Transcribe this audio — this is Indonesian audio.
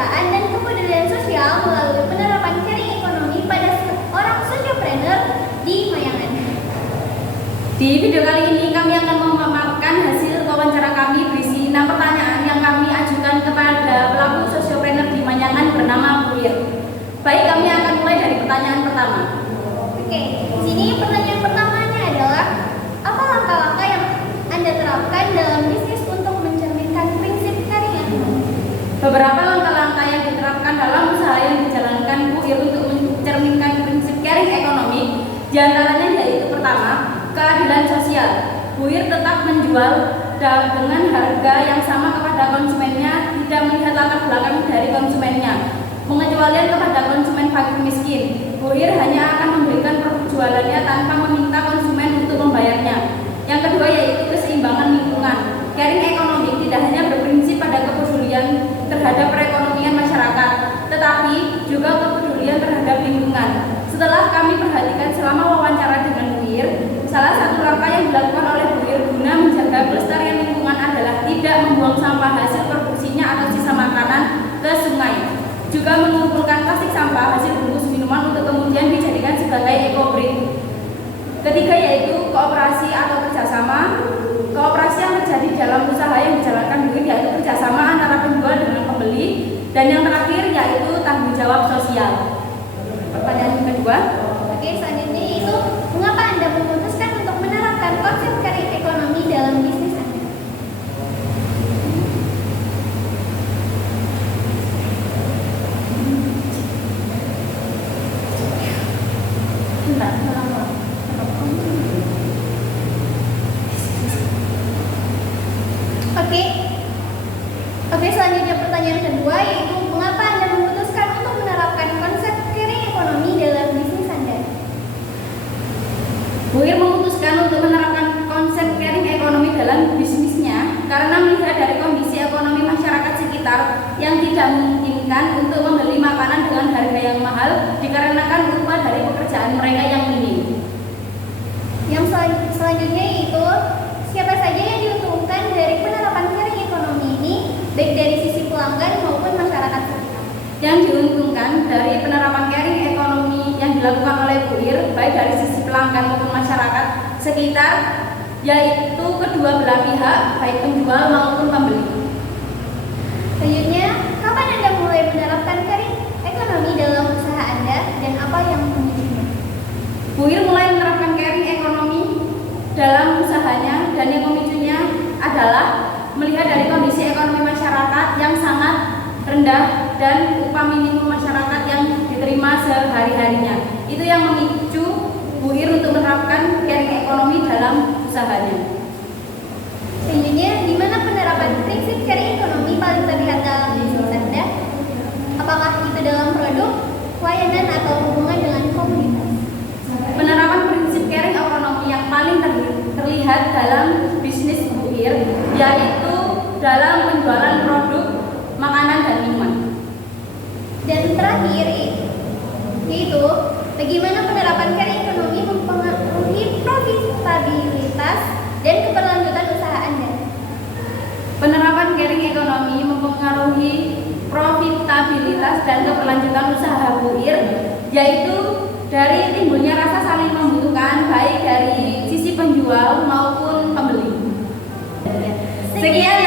kewirausahaan dan kepedulian sosial melalui penerapan sharing ekonomi pada seorang sociopreneur di Mayangan. Di video kali ini kami akan memaparkan hasil wawancara kami berisi 6 pertanyaan yang kami ajukan kepada pelaku sociopreneur di Mayangan bernama Bu Ir. Baik, kami akan mulai dari pertanyaan pertama. Oke, di sini pertanyaan pertamanya adalah apa langkah-langkah yang Anda terapkan dalam bisnis untuk mencerminkan prinsip sharing ekonomi? Beberapa langkah-langkah yang diterapkan dalam usaha yang dijalankan Bu Ir untuk mencerminkan prinsip sharing ekonomi, diantaranya yaitu pertama, keadilan sosial. Bu Ir tetap menjual dengan harga yang sama kepada konsumennya, tidak melihat latar belakang dari konsumennya, pengecualian kepada konsumen fakir miskin. Bu Ir hanya akan memberikan produk jualannya tanpa meminta konsumen untuk membayarnya. Yang kedua yaitu keseimbangan lingkungan. Sharing ekonomi tidak hanya berprinsip pada kepedulian terhadap perekonomian masyarakat, tetapi juga kepedulian terhadap lingkungan. Setelah kami perhatikan selama wawancara dengan Bu Ir, salah satu langkah yang dilakukan oleh Bu Ir guna menjaga pelestarian lingkungan adalah tidak membuang sampah hasil produksinya atau sisa makanan ke sungai. Juga mengumpulkan plastik sampah hasil bungkus minuman untuk kemudian dijadikan sebagai eco-brick. Ketiga yaitu kooperasi atau kerjasama. Kooperasi yang terjadi dalam usaha yang dijalankan Bu Ir yaitu kerjasama antara penjual dengan pembeli. Dan yang terakhir yaitu tanggung jawab sosial. Pertanyaan kedua. Oke, selanjutnya yaitu mengapa Anda memutuskan untuk menerapkan konsep sharing ekonomi dalam bisnis Anda? Oke, selanjutnya pertanyaan kedua yaitu mengapa Anda memutuskan untuk menerapkan konsep sharing ekonomi dalam bisnis Anda? Bu Ir memutuskan untuk menerapkan konsep sharing ekonomi dalam bisnisnya karena melihat dari kondisi ekonomi masyarakat sekitar yang tidak memungkinkan untuk membeli makanan dengan harga yang mahal dikarenakan upah dari pekerjaan mereka yang minim. Yang selanjutnya yaitu siapa saja yang diuntungkan dari penerapan sharing ekonomi ini, baik dari sisi pelanggan maupun masyarakat sekitar? Yang diuntungkan dari penerapan sharing ekonomi yang dilakukan oleh Bu Ir, baik dari sisi pelanggan maupun masyarakat sekitar, yaitu kedua belah pihak, baik penjual maupun pembeli. Selanjutnya, kapan Anda mulai menerapkan sharing ekonomi dalam usaha Anda dan apa yang memicunya? Bu Ir mulai menerapkan sharing ekonomi dalam usahanya dan yang memicunya adalah melihat dari kondisi ekonomi masyarakat yang sangat rendah dan upah minimum masyarakat yang diterima sehari-harinya. Itu yang memicu Bu Ir untuk menerapkan sharing ekonomi dalam usahanya. Selanjutnya, di mana penerapan prinsip sharing ekonomi paling terlihat dalam bisnis Anda? Apakah itu dalam produk, pelayanan, atau hubungan dengan komunitas? Penerapan prinsip sharing ekonomi yang paling terlihat dalam bisnis Bu Ir yaitu dalam penjualan produk makanan dan minuman. Dan terakhir yaitu bagaimana penerapan sharing ekonomi mempengaruhi profitabilitas dan keberlanjutan usaha Anda? Penerapan sharing ekonomi mempengaruhi profitabilitas dan keberlanjutan usaha Bu Ir yaitu dari timbulnya rasa saling membutuhkan baik dari sisi penjual maupun pembeli. Sekian